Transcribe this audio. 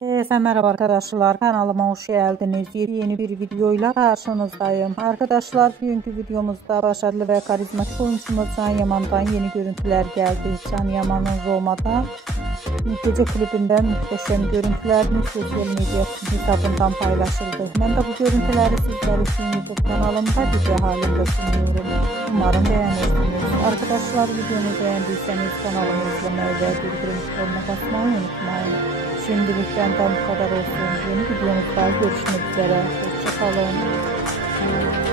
Merhaba arkadaşlar, kanalıma hoş geldiniz. Yeni bir videoyla karşınızdayım. Arkadaşlar, bugünkü videomuzda başarılı ve karizmatik oyuncumuz Can Yaman'dan yeni görüntüler geldi. Can Yaman'ın Roma'da gece kulübünden muhteşem görüntülerini sosyal medya hesabından paylaşıldı. Ben de bu görüntüleri sizler için YouTube kanalımda video halinde sunuyorum. Umarım beğenirsiniz. Arkadaşlar, videomu beğendiyseniz kanalımı izlemeyi ve bildirim butonuna basmayı unutmayın. Şimdilik benden bu kadar olsun. Yeni videomuzda görüşmek üzere. Hoşça kalın.